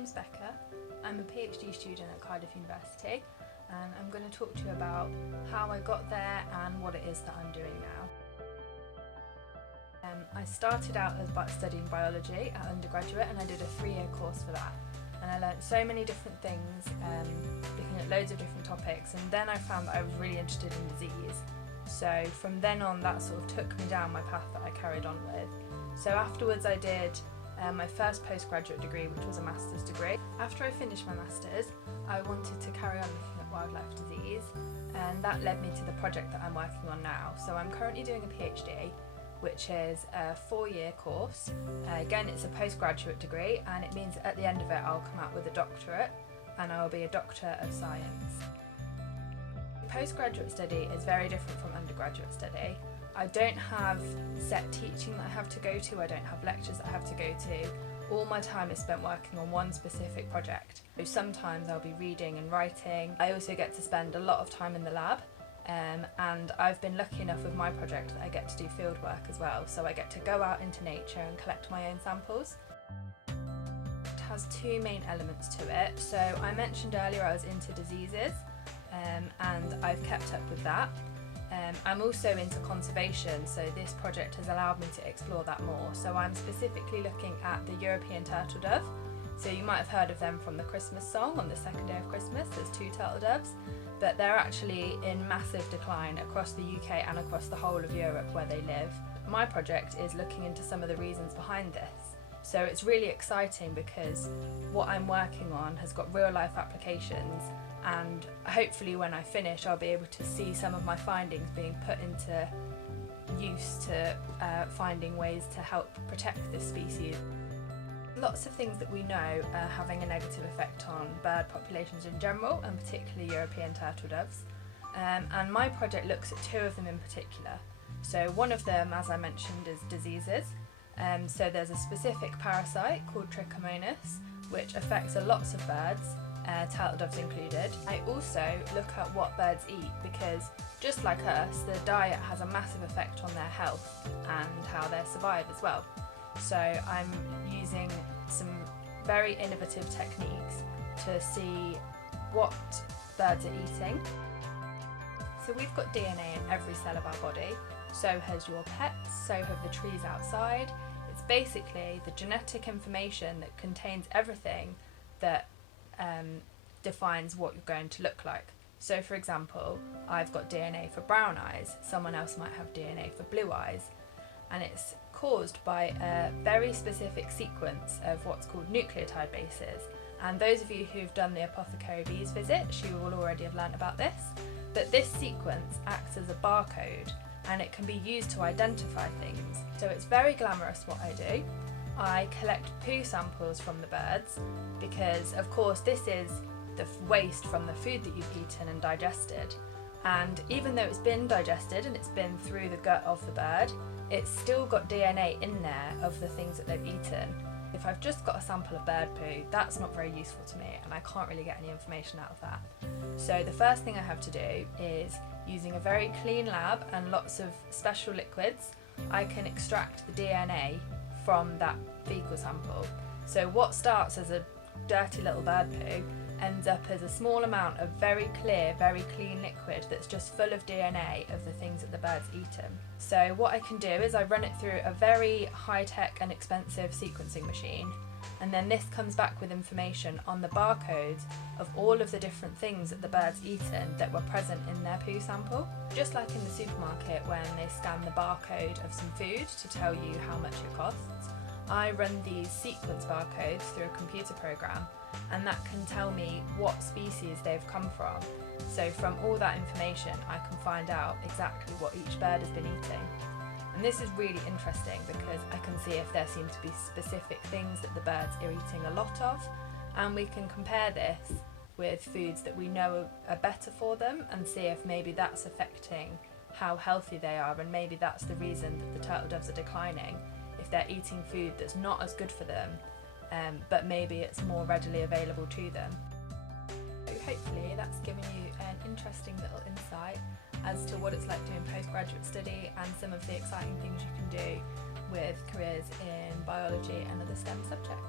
name's Becca. I'm a PhD student at Cardiff University, and I'm going to talk to you about how I got there and what it is that I'm doing now. I started out as studying biology at undergraduate, and I did a 3-year course for that. And I learnt so many different things, looking at loads of different topics, and then I found that I was really interested in disease. So from then on, that sort of took me down my path that I carried on with. So afterwards I did my first postgraduate degree, which was a master's degree. After I finished my master's, I wanted to carry on looking at wildlife disease, and that led me to the project that I'm working on now. So I'm currently doing a PhD, which is a 4-year course. Again, it's a postgraduate degree, and it means at the end of it I'll come out with a doctorate, and I'll be a Doctor of Science. Postgraduate study is very different from undergraduate study. I don't have set teaching that I have to go to, I don't have lectures that I have to go to. All my time is spent working on one specific project. So sometimes I'll be reading and writing. I also get to spend a lot of time in the lab, and I've been lucky enough with my project that I get to do field work as well, so I get to go out into nature and collect my own samples. It has 2 main elements to it. So I mentioned earlier I was into diseases, and I've kept up with that. I'm also into conservation, so this project has allowed me to explore that more. So I'm specifically looking at the European turtle dove. So you might have heard of them from the Christmas song. On the second day of Christmas, there's 2 turtle doves, but they're actually in massive decline across the UK and across the whole of Europe where they live. My project is looking into some of the reasons behind this. So it's really exciting because what I'm working on has got real life applications, and hopefully when I finish I'll be able to see some of my findings being put into use to finding ways to help protect this species. Lots of things that we know are having a negative effect on bird populations in general, and particularly European turtle doves. And my project looks at 2 of them in particular. So one of them, as I mentioned, is diseases. So there's a specific parasite called Trichomonas, which affects lots of birds, turtle doves included. I also look at what birds eat, because just like us, the diet has a massive effect on their health and how they survive as well. So I'm using some very innovative techniques to see what birds are eating. So we've got DNA in every cell of our body, so has your pets, so have the trees outside. It's basically the genetic information that contains everything that defines what you're going to look like. So for example, I've got DNA for brown eyes, someone else might have DNA for blue eyes, and it's caused by a very specific sequence of what's called nucleotide bases. And those of you who've done the apothecary bees visit, you will already have learnt about this, but this sequence acts as a barcode, and it can be used to identify things. So it's very glamorous what I do. I collect poo samples from the birds because, of course, this is the waste from the food that you've eaten and digested. And even though it's been digested and it's been through the gut of the bird, it's still got DNA in there of the things that they've eaten. If I've just got a sample of bird poo, that's not very useful to me, and I can't really get any information out of that. So the first thing I have to do is, using a very clean lab and lots of special liquids, I can extract the DNA from that fecal sample. So what starts as a dirty little bird poo ends up as a small amount of very clear, very clean liquid that's just full of DNA of the things that the bird's eaten. So what I can do is I run it through a very high-tech and expensive sequencing machine, and then this comes back with information on the barcodes of all of the different things that the bird's eaten that were present in their poo sample. Just like in the supermarket when they scan the barcode of some food to tell you how much it costs, I run these sequence barcodes through a computer program, and that can tell me what species they've come from. So from all that information I can find out exactly what each bird has been eating. And this is really interesting because I can see if there seem to be specific things that the birds are eating a lot of, and we can compare this with foods that we know are better for them and see if maybe that's affecting how healthy they are, and maybe that's the reason that the turtle doves are declining, if they're eating food that's not as good for them, but maybe it's more readily available to them. So hopefully that's given you an interesting little insight as to what it's like doing postgraduate study and some of the exciting things you can do with careers in biology and other STEM subjects.